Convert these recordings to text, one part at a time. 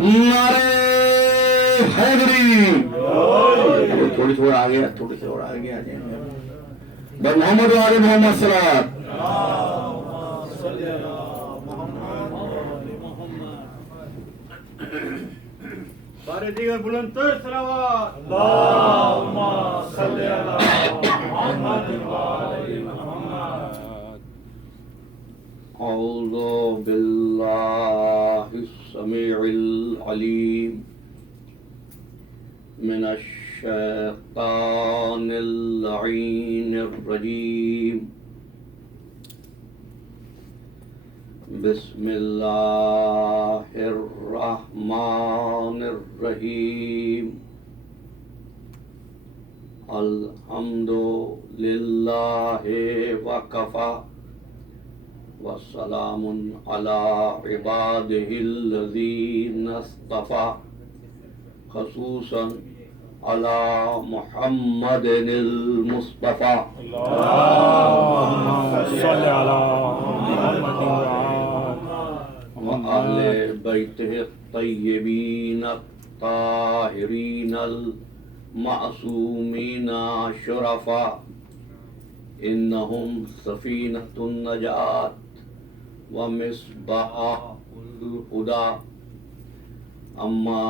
نعرے حیدری. تھوڑی سی اور آگے آ جائیں. بھائی محمد و آل محمد صلوات. بارے دیگر بلند تر صلوات. اللہم صلی علی محمد و آل محمد. اعوذ باللہ السمیع العلیم من الشیطان اللعین الرجیم. بسم اللہ الرحمن الرحیم. الحمد للہ وکفی وسلام علی عبادہ الذین اصطفی خصوصا علی محمد المصطفی. اللہم صلی علی محمد وآل بیتہ الطیبین الطاہرین المعصومین شرفاء انہم سفینۃ النجات ومصباح الہدی. اما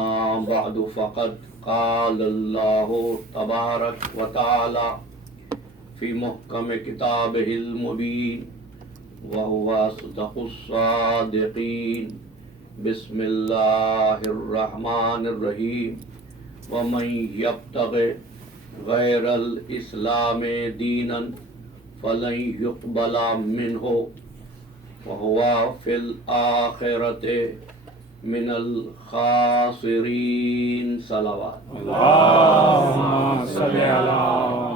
بعد فقد قال اللہ تبارک وتعالی فی محکم کتابہ المبین وهو اصدق الصادقین. بسم اللہ الرحمن الرحیم. ومن یبتغ غیر الاسلام دینا فلن يقبل منه وهو في الآخرة من الخاسرین. صلوات. اللہم صلی علی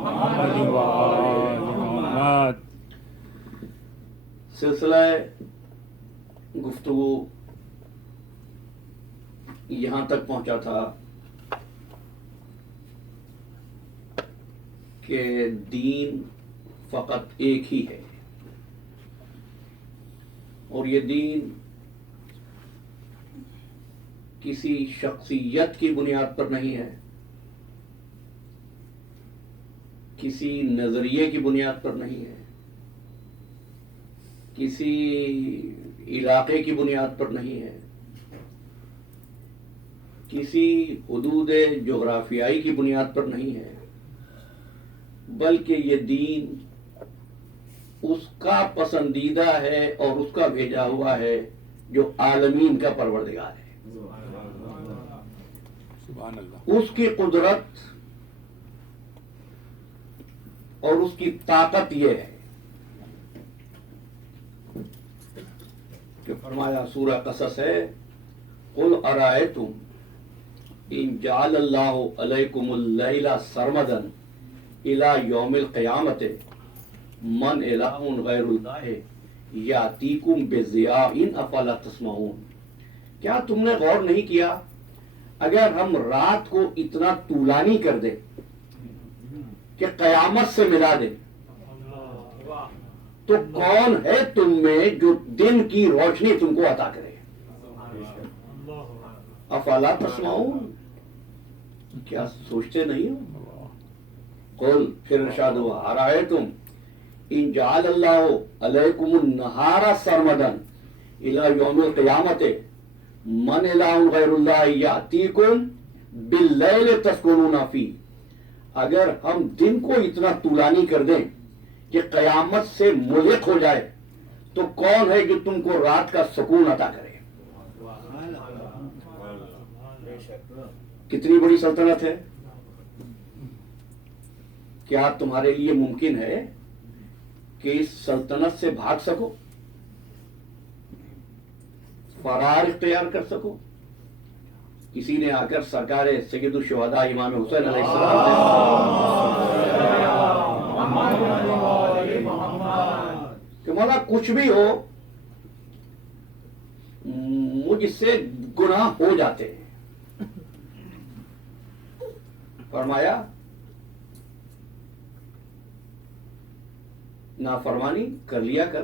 محمد و آل محمد. سلسلہ گفتگو یہاں تک پہنچا تھا کہ دین فقط ایک ہی ہے، اور یہ دین کسی شخصیت کی بنیاد پر نہیں ہے، کسی نظریے کی بنیاد پر نہیں ہے، کسی علاقے کی بنیاد پر نہیں ہے، کسی حدود جغرافیائی کی بنیاد پر نہیں ہے، بلکہ یہ دین اس کا پسندیدہ ہے اور اس کا بھیجا ہوا ہے جو عالمین کا پروردگار ہے. سبحان اللہ. اس کی قدرت اور اس کی طاقت یہ ہے کہ فرمایا، سورہ قصص ہے، قل ارائیتم ان جعل اللہ علیکم اللیل سرمدا الی یوم القیامت من الہ غیر اللہ یاتیکم بضیاء افلا تسمعون. کیا تم نے غور نہیں کیا اگر ہم رات کو اتنا طولانی کر دیں کہ قیامت سے ملا دیں تو کون ہے تم میں جو دن کی روشنی تم کو عطا کرے؟ افلا تسمعون. کیا سوچتے نہیں ہو؟ قل، پھر ارشاد ہوا، ارائیتم ان جعل اللہ علیکم النہار سرمدا الی یوم القیامت من الہ غیر اللہ یاتیکم باللیل تسکنون فیہ. اگر ہم دن کو اتنا طولانی کر دیں کہ قیامت سے ملحق ہو جائے تو کون ہے جو تم کو رات کا سکون عطا کرے؟ کتنی بڑی سلطنت ہے. کیا تمہارے لیے ممکن ہے کہ اس سلطنت سے بھاگ سکو، فرار اختیار کر سکو؟ کسی نے آ کر سرکار سید الشہداء امام حسین علیہ السلام کہ مولا کچھ بھی ہو مجھ سے گناہ ہو جاتے ہیں. فرمایا نافرمانی کر لیا کر،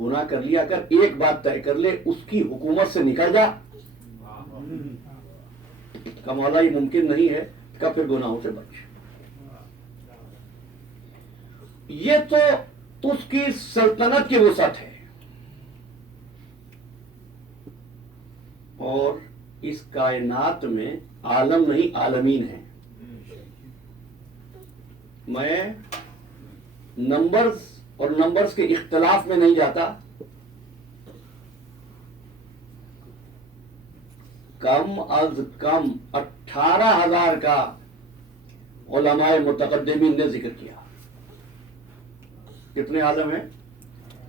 گناہ کر لیا کر، ایک بات طے کر لے، اس کی حکومت سے نکل جا کا مولا یہ ممکن نہیں ہے کہ پھر گناہوں سے بچ. یہ تو اس کی سلطنت کی وسعت ہے. اور اس کائنات میں عالم نہیں عالمین ہے. میں نمبرز اور نمبرز کے اختلاف میں نہیں جاتا. کم از کم 18,000 کا علماء متقدمین نے ذکر کیا. کتنے عالم ہیں؟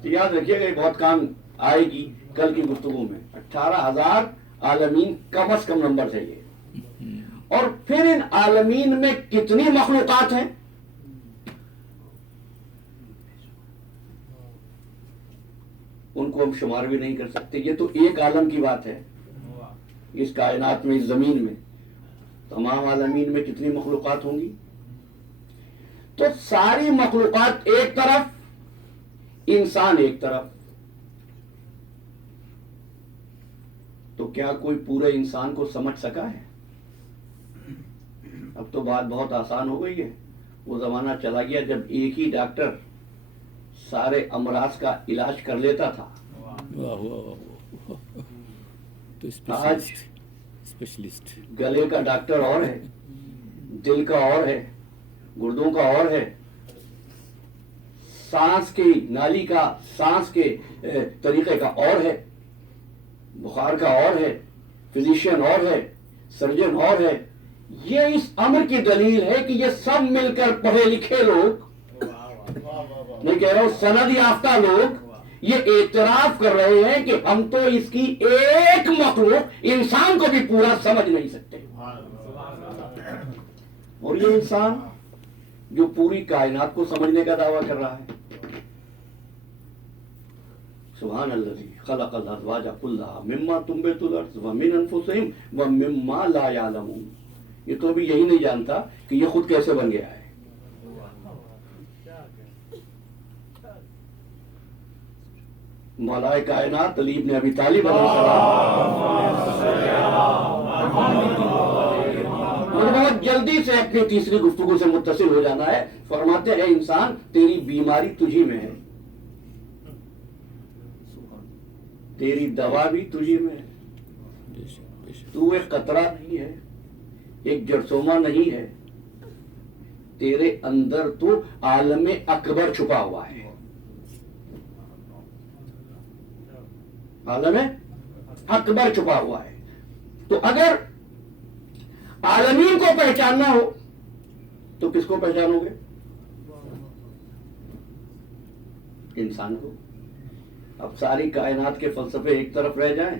تو یاد رکھیے گا یہ بہت کام آئے گی کل کی گفتگو میں. 18,000 عالمین کم از کم نمبر ہے یہ. اور پھر ان عالمین میں کتنی مخلوقات ہیں؟ ان کو ہم شمار بھی نہیں کر سکتے. یہ تو ایک عالم کی بات ہے. اس کائنات میں اس زمین میں تمام عالمین میں کتنی مخلوقات ہوں گی؟ تو ساری مخلوقات ایک طرف، انسان ایک طرف. تو کیا کوئی پورے انسان کو سمجھ سکا ہے؟ اب تو بات بہت آسان ہو گئی ہے. وہ زمانہ چلا گیا جب ایک ہی ڈاکٹر سارے امراض کا علاج کر لیتا تھا. آج اسپیشلسٹ گلے کا ڈاکٹر اور ہے، دل کا اور ہے، گردوں کا اور ہے، سانس کی نالی کا، سانس کے طریقے کا اور ہے، بخار کا اور ہے، فزیشین اور ہے، سرجن اور ہے. یہ اس امر کی دلیل ہے کہ یہ سب مل کر پڑھے لکھے لوگ، نہیں کہہ رہا ہوں سند یافتہ لوگ، یہ اعتراف کر رہے ہیں کہ ہم تو اس کی ایک مخلوق انسان کو بھی پورا سمجھ نہیں سکتے. اور یہ انسان جو پوری کائنات کو سمجھنے کا دعویٰ کر رہا ہے. سبحان الذی خلق الازواج کلھا مما تنبت الارض ومن انفسہم ومما لا یعلمون. یہ تو بھی یہی نہیں جانتا کہ یہ خود کیسے بن گیا ہے. مولا کائنات علی ابن ابی طالب علیہ السلام، مجھے بہت جلدی سے اپنی تیسری گفتگو سے متصل ہو جانا ہے. فرماتے ہیں انسان تیری بیماری تجھی میں ہے، تیری دوا بھی تجھی میں ہے. تو ایک قطرہ نہیں ہے، ایک جرثومہ نہیں ہے. تیرے اندر تو عالم اکبر چھپا ہوا ہے. عالم اکبر چھپا ہوا ہے. تو اگر عالمین کو پہچاننا ہو تو کس کو پہچانو گے؟ انسان کو. اب ساری کائنات کے فلسفے ایک طرف رہ جائیں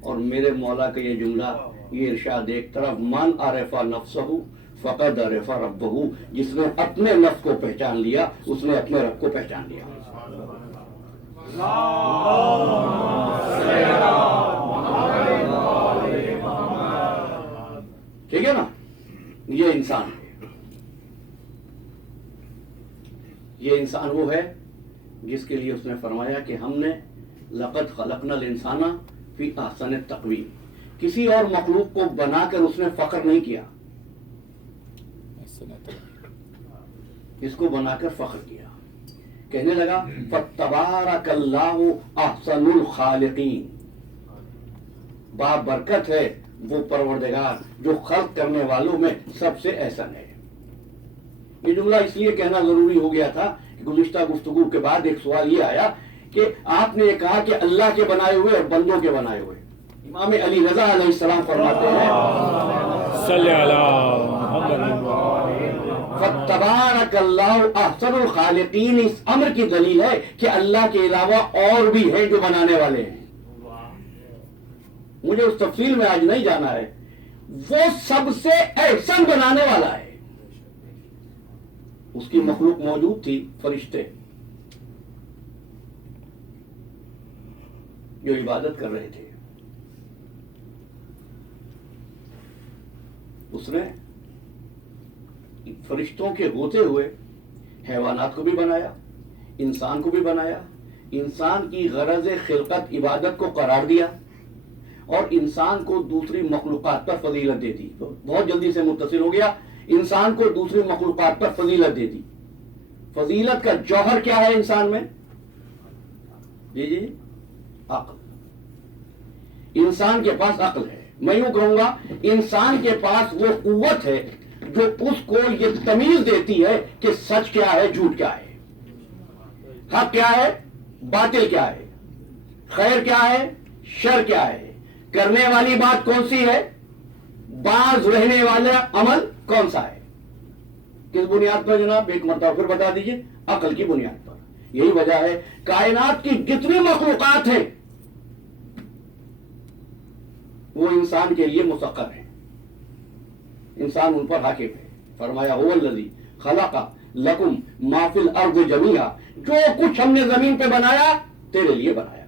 اور میرے مولا کا یہ جملہ، یہ ارشاد ایک طرف، من عرف نفسہ فقد عرف ربہ. جس نے اپنے نفس کو پہچان لیا اس نے اپنے رب کو پہچان لیا. ٹھیک ہے نا؟ یہ انسان ہے. یہ انسان وہ ہے جس کے لیے اس نے فرمایا کہ ہم نے لقد خلقنا الانسان فی احسن تقویم. کسی اور مخلوق کو بنا کر اس نے فخر نہیں کیا، اس کو بنا کر فخر کیا. کہنے لگا فَتَبَارَكَ اللَّهُ أَحْسَنُ الْخَالِقِينَ. بابرکت ہے وہ پروردگار جو خلق کرنے والوں میں سب سے احسن ہے. یہ جملہ اس لیے کہنا ضروری ہو گیا تھا کہ گزشتہ گفتگو کے بعد ایک سوال یہ آیا کہ آپ نے یہ کہا کہ اللہ کے بنائے ہوئے اور بندوں کے بنائے ہوئے. امام علی رضا علیہ السلام فرماتے ہیں صلی اللہ محمد فَتَبَارَكَ اللَّهُ أَحْسَنُ الْخَالِقِينَ. اس امر کی دلیل ہے کہ اللہ کے علاوہ اور بھی ہیں جو بنانے والے ہیں. مجھے اس تفصیل میں آج نہیں جانا ہے. وہ سب سے احسن بنانے والا ہے. اس کی مخلوق موجود تھی، فرشتے جو عبادت کر رہے تھے. اس نے فرشتوں کے ہوتے ہوئے حیوانات کو بھی بنایا، انسان کو بھی بنایا. انسان کی غرض خلقت عبادت کو قرار دیا اور انسان کو دوسری مخلوقات پر فضیلت دے دی. بہت جلدی سے متصل ہو گیا. انسان کو دوسری مخلوقات پر فضیلت دے دی. فضیلت کا جوہر کیا ہے انسان میں؟ جی عقل. انسان کے پاس عقل ہے. میں یوں کہوں گا انسان کے پاس وہ قوت ہے جو اس کو یہ تمیز دیتی ہے کہ سچ کیا ہے، جھوٹ کیا ہے، حق کیا ہے، باطل کیا ہے، خیر کیا ہے، شر کیا ہے، کرنے والی بات کون سی ہے، باز رہنے والا عمل کون سا ہے. کس بنیاد پر جناب؟ ایک مرتبہ پھر بتا دیجئے. عقل کی بنیاد پر. یہی وجہ ہے کائنات کی جتنی مخلوقات ہیں وہ انسان کے لیے مسخر ہیں، انسان ان پر حاکم ہے. فرمایا هو الذی خلق لکم ما فی الارض جمیعا، جو کچھ ہم نے زمین پہ بنایا تیرے لیے بنایا.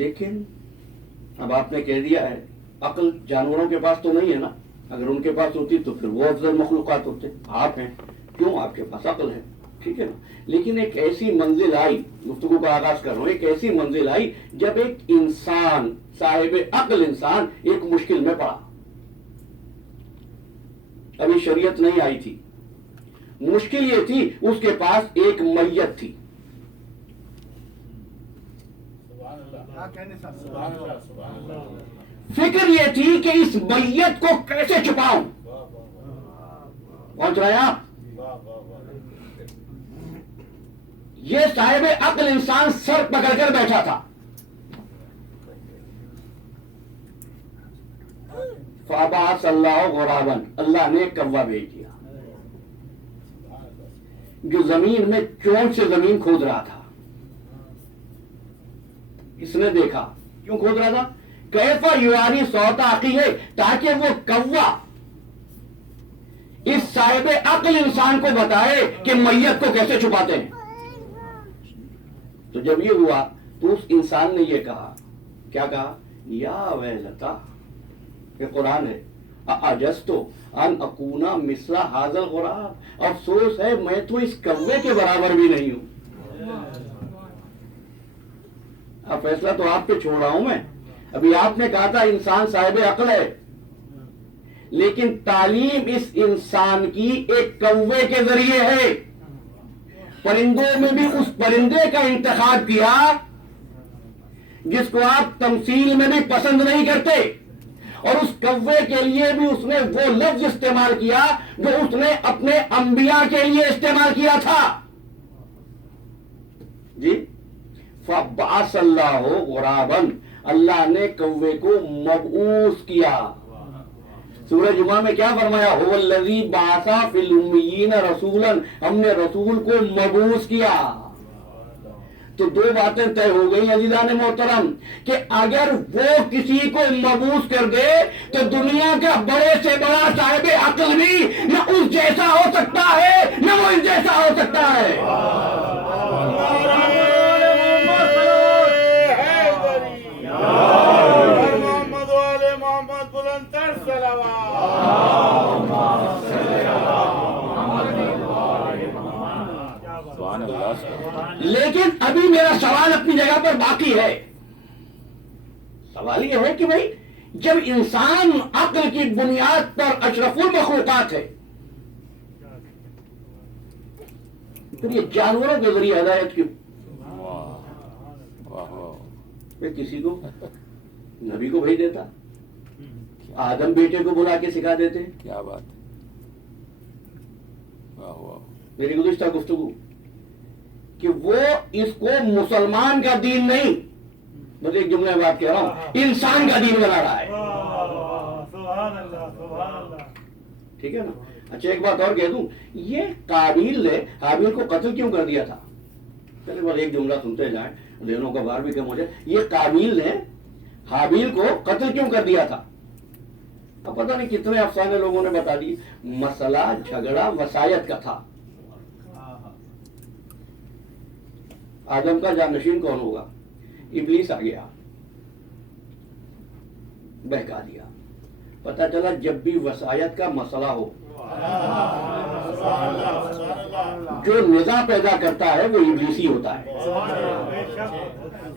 لیکن اب آپ نے کہہ دیا ہے عقل جانوروں کے پاس تو نہیں ہے نا. اگر ان کے پاس ہوتی تو پھر وہ افضل مخلوقات ہوتے. آپ ہیں کیوں؟ آپ کے پاس عقل ہے، ٹھیک ہے نا. لیکن ایک ایسی منزل آئی، گفتگو کا آغاز کر رہا ہوں، ایک ایسی منزل آئی جب ایک انسان، صاحب عقل انسان ایک مشکل میں پڑا. ابھی شریعت نہیں آئی تھی. مشکل یہ تھی اس کے پاس ایک میت تھی. فکر یہ تھی کہ اس میت کو کیسے چھپاؤں. پہنچ رہے ہیں آپ؟ یہ صاحب عقل انسان سر پکڑ کر بیٹھا تھا. فَبَعَثَ اللَّهُ غُرَابًا، اللہ نے ایک کوا بھیج دیا جو زمین میں چونچ سے زمین کھود رہا تھا. اس نے دیکھا کیوں کھود رہا تھا؟ کیف یواری صوت اخیہ، تاکہ وہ کوا اس صاحب عقل انسان کو بتائے کہ میت کو کیسے چھپاتے ہیں. تو جب یہ ہوا تو اس انسان نے یہ کہا، کیا کہا؟ یا ویلتا، یہ قرآن ہے، اعجزت ان اکون مثل ھذا الغراب، افسوس ہے میں تو اس کوے کے برابر بھی نہیں ہوں. اب فیصلہ تو آپ پہ چھوڑ رہا ہوں میں. ابھی آپ نے کہا تھا انسان صاحب عقل ہے، لیکن تعلیم اس انسان کی ایک کوے کے ذریعے ہے. پرندوں میں بھی اس پرندے کا انتخاب کیا جس کو آپ تمثیل میں بھی پسند نہیں کرتے، اور اس کوے کے لیے بھی اس نے وہ لفظ استعمال کیا جو اس نے اپنے انبیاء کے لیے استعمال کیا تھا. جی فَبَعَثَ اللَّهُ غُرَابًا، اللہ نے کوے کو مبعوث کیا. سورہ جمعہ میں کیا فرمایا؟ هُوَ الَّذِي بَعَثَ فِي الْأُمِّيِّينَ رَسُولًا، ہم نے رسول کو مبعوث کیا. تو دو باتیں طے ہو گئی عزیزان محترم کہ اگر وہ کسی کو مبعوث کر دے تو دنیا کا بڑے سے بڑا صاحب عقل بھی نہ اس جیسا ہو سکتا ہے نہ وہ اس جیسا ہو سکتا ہے. لیکن ابھی میرا سوال اپنی جگہ پر باقی ہے. سوال یہ ہے کہ بھائی جب انسان عقل کی بنیاد پر اشرف المخلوقات ہے، پھر یہ جانوروں کے ذریعے ہدایت کیوں؟ کسی کو نبی کو بھیج دیتا، آدم بیٹے کو بلا کے سکھا دیتے. کیا بات ہے. میری گزشتہ گفتگو کہ وہ اس کو مسلمان کا دین نہیں، بس ایک جملے میں بات کہہ رہا ہوں، انسان کا دین بنا رہا ہے. ٹھیک ہے نا. اچھا ایک بات اور کہہ دوں، یہ قابیل نے حابیل کو قتل کیوں کر دیا تھا؟ پہلے بار ایک جملہ سنتے جائیں، دونوں کا بار بھی کم ہو جائے. یہ قابیل نے حابیل کو قتل کیوں کر دیا تھا؟ اب پتہ نہیں کتنے افسانے لوگوں نے بتا دی. مسئلہ جھگڑا وصایت کا تھا. آدم کا جانشین کون ہوگا؟ ابلیس آ گیا، بہکا دیا. پتہ چلا جب بھی وصایت کا مسئلہ ہو جو نزاع پیدا کرتا ہے وہ ابلیسی ہوتا ہے.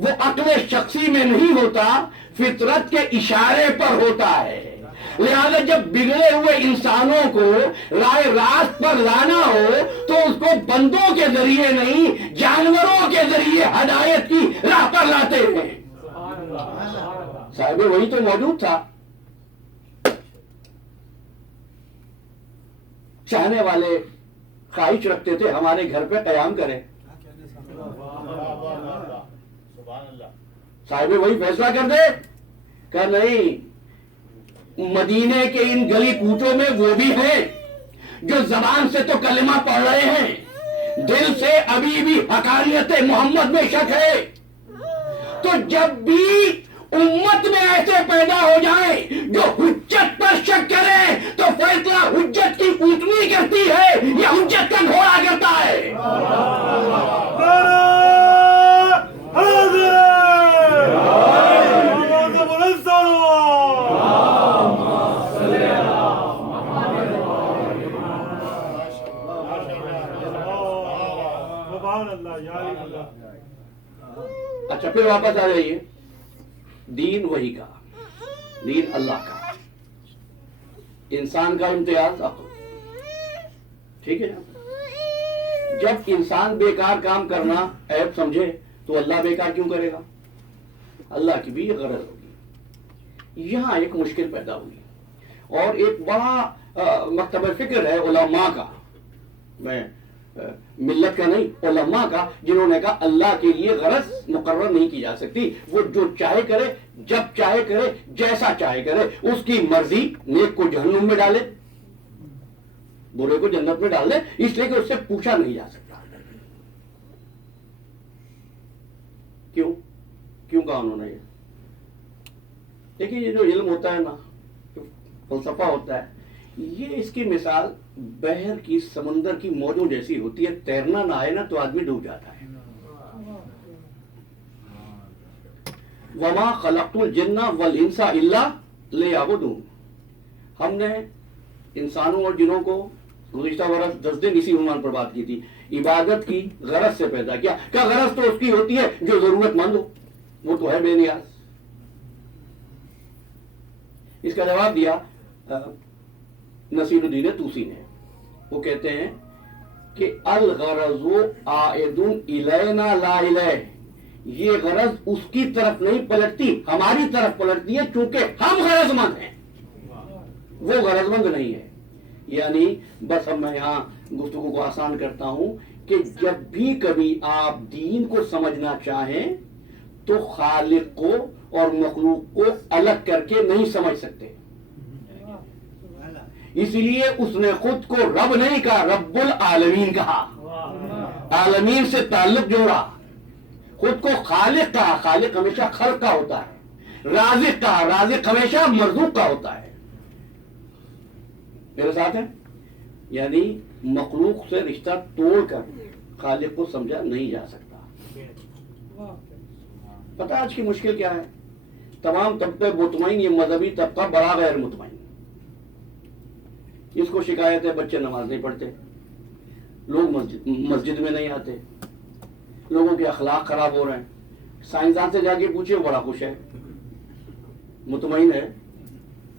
وہ عقل شخصی میں نہیں ہوتا، فطرت کے اشارے پر ہوتا ہے۔ لہذا جب بگڑے ہوئے انسانوں کو رائے راست پر لانا ہو تو اس کو بندوں کے ذریعے نہیں، جانوروں کے ذریعے ہدایت کی راہ پر لاتے ہیں۔ صاحب وہی تو موجود تھا، چاہنے والے خواہش رکھتے تھے ہمارے گھر پہ قیام کرے، صاحب وہی فیصلہ کر دے کہ نہیں، مدینے کے ان گلی کوچوں میں وہ بھی ہیں جو زبان سے تو کلمہ پڑھ رہے ہیں، دل سے ابھی بھی حقانیت محمد میں شک ہے۔ تو جب بھی امت میں ایسے پیدا ہو جائیں جو حجت پر شک کریں تو فیصلہ حجت کی اونٹنی کرتی ہے یا حجت کا گھوڑا کرتا ہے؟ اچھا پھر واپس آ جائیے، دین وہی کا، دین اللہ کا، انسان کا امتیاز عقل، ٹھیک ہے نا؟ جب انسان بیکار کام کرنا عیب سمجھے تو اللہ بیکار کیوں کرے گا؟ اللہ کی بھی یہ غرض ہوگی۔ یہاں ایک مشکل پیدا ہوئی اور ایک بڑا مکتب فکر ہے علماء کا، میں ملت کا نہیں، علماء کا، جنہوں نے کہا اللہ کے لیے غرض مقرر نہیں کی جا سکتی، وہ جو چاہے کرے، جب چاہے کرے، جیسا چاہے کرے، اس کی مرضی، نیک کو جہنم میں ڈالے، برے کو جنت میں ڈال دے، اس لیے کہ اس سے پوچھا نہیں جا سکتا۔ کیوں کہا انہوں نے یہ؟ دیکھیے یہ جو علم ہوتا ہے نا، جو فلسفہ ہوتا ہے، یہ اس کی مثال بحر کی، سمندر کی موجوں جیسی ہوتی ہے، تیرنا نہ آئے نا تو آدمی ڈوب جاتا ہے۔ وما خلقت الجن والانس الا لیعبدون، ہم نے انسانوں اور جنوں کو گزشتہ برس 10 دن اسی عنوان پر بات کی تھی، عبادت کی غرض سے پیدا کیا۔ کیا غرض تو اس کی ہوتی ہے جو ضرورت مند ہو، وہ تو ہے بے نیاز۔ اس کا جواب دیا نصیر الدین طوسی نے، وہ کہتے ہیں کہ الغرض عائد الینا لا الیہ، یہ غرض اس کی طرف نہیں پلٹتی، ہماری طرف پلٹتی ہے، چونکہ ہم غرض مند ہیں، وہ غرض مند نہیں ہے۔ یعنی بس اب میں یہاں گفتگو کو آسان کرتا ہوں کہ جب بھی کبھی آپ دین کو سمجھنا چاہیں تو خالق کو اور مخلوق کو الگ کر کے نہیں سمجھ سکتے، اسی لیے اس نے خود کو رب نہیں کہا، رب العالمین کہا، عالمین سے تعلق جوڑا، خود کو خالق کہا، خالق ہمیشہ خلق کا ہوتا ہے، رازق کہا، رازق ہمیشہ مرزوق کا ہوتا ہے۔ میرے ساتھ ہے؟ یعنی مخلوق سے رشتہ توڑ کر خالق کو سمجھا نہیں جا سکتا۔ پتہ آج کی مشکل کیا ہے؟ تمام طبقے مطمئن، یہ مذہبی طبقہ بڑا غیر مطمئن، اس کو شکایت ہے بچے نماز نہیں پڑھتے، لوگ مسجد میں نہیں آتے، لوگوں کے اخلاق خراب ہو رہے ہیں۔ سائنسدان سے جا کے پوچھے، وہ بڑا خوش ہے، مطمئن ہے،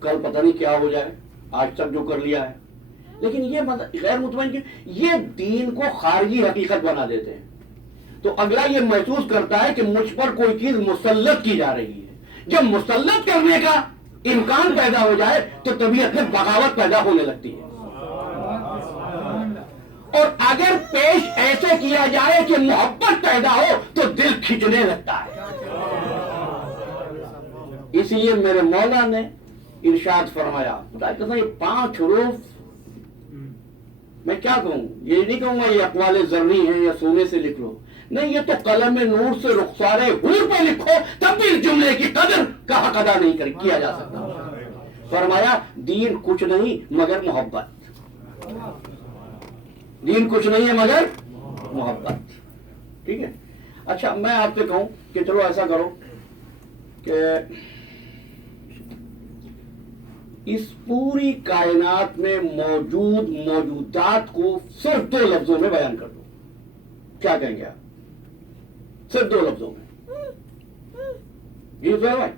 کل پتہ نہیں کیا ہو جائے، آج تک جو کر لیا ہے۔ لیکن یہ غیر مطمئن، یہ دین کو خارجی حقیقت بنا دیتے ہیں، تو اگلا یہ محسوس کرتا ہے کہ مجھ پر کوئی چیز مسلط کی جا رہی ہے۔ جب مسلط کرنے کا امکان پیدا ہو جائے تو طبیعت میں بغاوت پیدا ہونے لگتی ہے، اور اگر پیش ایسے کیا جائے کہ محبت پیدا ہو تو دل کھنچنے لگتا ہے۔ اسی لیے میرے مولا نے ارشاد فرمایا، یہ 5 حروف میں کیا کہوں، یہ نہیں کہوں گا یہ اقوال زرنی ہیں یا سونے سے لکھ لو، نہیں، یہ تو قلم نور سے رخسار حور پہ لکھو تب بھی اس جملے کی قدر کا حق ادا نہیں کیا جا سکتا۔ فرمایا دین کچھ نہیں مگر محبت، دین کچھ نہیں ہے مگر محبت، ٹھیک ہے؟ اچھا میں آپ سے کہوں کہ چلو ایسا کرو کہ اس پوری کائنات میں موجود موجودات کو صرف 2 لفظوں میں بیان کر دو، کیا کہیں گے آپ؟ صرف 2 لفظوں میں، یہ تو ہے بھائی،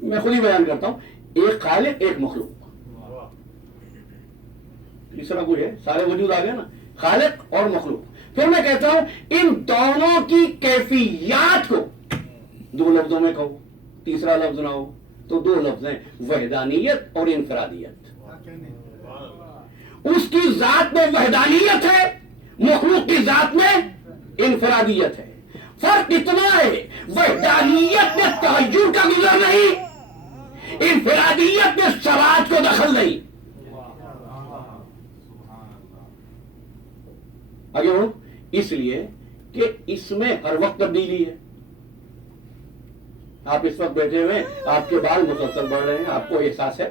میں خود ہی بیان کرتا ہوں، ایک خالق ایک مخلوق، تیسرا کوئی ہے؟ سارے وجود آ گئے نا، خالق اور مخلوق۔ پھر میں کہتا ہوں ان دونوں کی کیفیات کو دو لفظوں میں کہو، تیسرا لفظ نہ ہو تو دو لفظ ہیں، وحدانیت اور انفرادیت۔ اس کی ذات میں وحدانیت ہے، مخلوق کی ذات میں انفرادیت ہے۔ فرق اتنا ہے، وحدانیت میں تغیر کا گزر نہیں، انفرادیت میں سراج کو دخل نہیں۔ آگے بڑھو، اس لیے کہ اس میں ہر وقت تبدیلی ہے۔ آپ اس وقت بیٹھے ہوئے، آپ کے بال مسلسل بڑھ رہے ہیں، آپ کو احساس ہے؟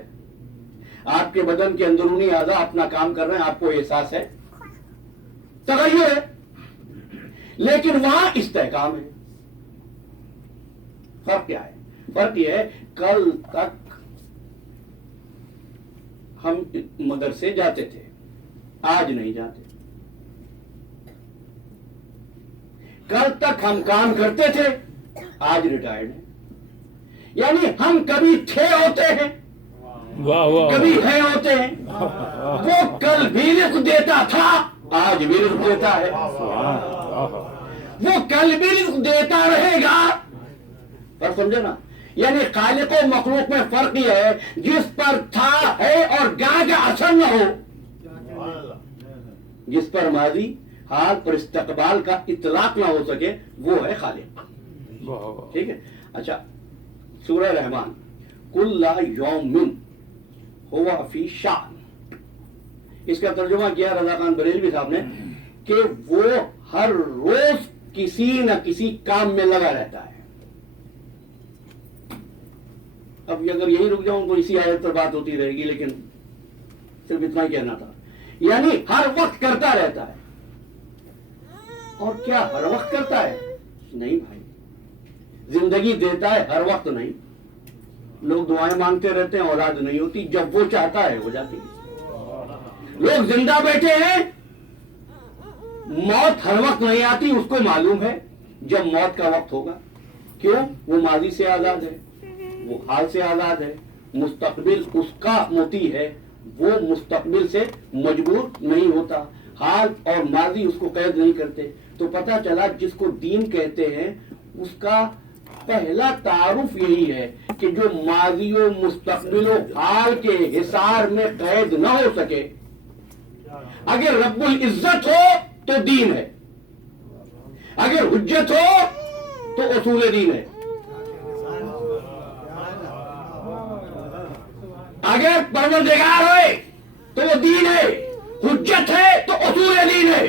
آپ کے بدن کے اندرونی اعضاء اپنا کام کر رہے ہیں، آپ کو احساس ہے؟ تغیر ہے، لیکن وہاں استحکام ہے۔ فرق کیا ہے؟ فرق یہ ہے، کل تک ہم مدرسے جاتے تھے، آج نہیں جاتے۔ کل تک ہم کام کرتے تھے، آج ریٹائرڈ ہیں۔ یعنی ہم کبھی تھے ہوتے ہیں، واہ واہ کبھی ہیں ہوتے ہیں۔ وہ کل بھی رزق دیتا تھا، آج بھی رزق دیتا ہے، وہ کل بھی رزق دیتا رہے گا۔ پر سمجھے نا، یعنی خالق و مخلوق میں فرق یہ ہے، جس پر تھا ہے اور گاہ کا اثر نہ ہو، جس پر ماضی حال اور استقبال کا اطلاق نہ ہو سکے، وہ ہے خالق۔ ٹھیک ہے؟ اچھا، سورہ رحمان، کل یوم ہوا فی شأن، اس کا ترجمہ کیا رضا خان بریلوی صاحب نے کہ وہ ہر روز کسی نہ کسی کام میں لگا رہتا ہے۔ اب اگر یہی رک جاؤں تو اسی آیت پر بات ہوتی رہے گی، لیکن صرف اتنا ہی کہنا تھا، یعنی ہر وقت کرتا رہتا ہے۔ اور کیا ہر وقت کرتا ہے؟ نہیں بھائی، زندگی دیتا ہے، ہر وقت نہیں۔ لوگ دعائیں مانگتے رہتے ہیں، اولاد نہیں ہوتی، جب وہ چاہتا ہے ہو جاتی ہے۔ لوگ زندہ بیٹھے ہیں، موت ہر وقت نہیں آتی، اس کو معلوم ہے جب موت کا وقت ہوگا۔ کیوں؟ وہ ماضی سے آزاد ہے، وہ حال سے آزاد ہے، مستقبل اس کا مطیع ہے، وہ مستقبل سے مجبور نہیں ہوتا، حال اور ماضی اس کو قید نہیں کرتے۔ تو پتہ چلا جس کو دین کہتے ہیں اس کا پہلا تعارف یہی ہے کہ جو ماضی و مستقبل و حال کے حصار میں قید نہ ہو سکے۔ اگر رب العزت ہو تو دین ہے، اگر حجت ہو تو اصول دین ہے، اگر پروردگار ہوئے تو وہ دین ہے، حجت ہے تو اصول دین ہے۔